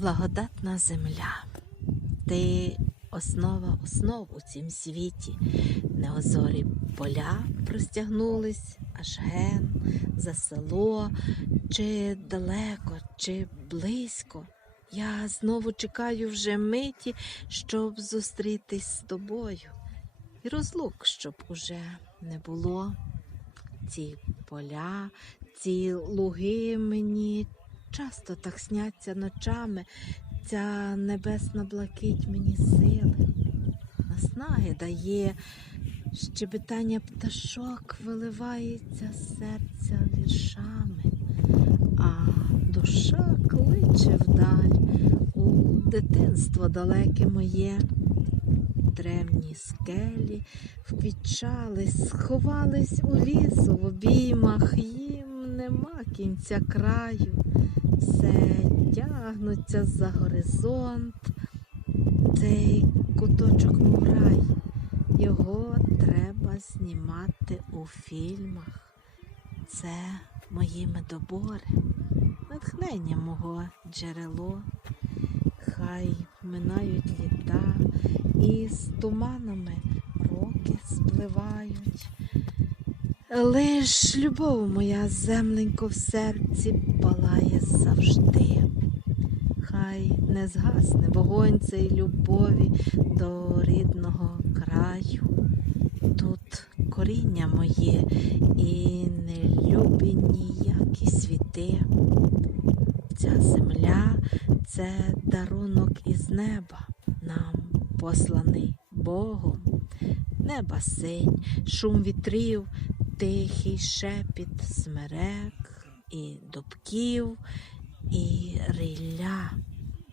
Благодатна земля, ти основа основ у цім світі. Неозорі поля простягнулись аж ген за село, чи далеко, чи близько. Я знову чекаю вже миті, щоб зустрітись з тобою. І розлук, щоб уже не було. Ці поля, ці луги мені часто так сняться ночами. Ця небесна блакить мені сили, наснаги дає, щебетання пташок виливається серця віршами, а душа кличе вдаль. У дитинство далеке моє. Древні скелі вквічались, сховались у лісу в обіймах, їм нема кінця краю, все тягнуться за горизонт, цей куточок мов рай, його треба знімати у фільмах. Це мої медобори, натхнення мого джерело. Хай минають літа і з туманами роки спливають. Лиш любов моя земленько в серці палає завжди. Хай не згасне вогонь цей любові до рідного краю. Тут коріння моє і не любі ніякі світи. Ця земля це дарунок із неба, нам посланий Богом. Неба синь, шум вітрів, тихий шепіт смерек і дубків, і рилля,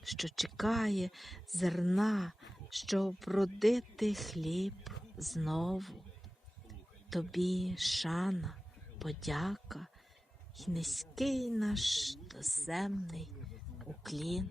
що чекає зерна, щоб родити хліб знову. Тобі шана, подяка й низький наш доземний уклін.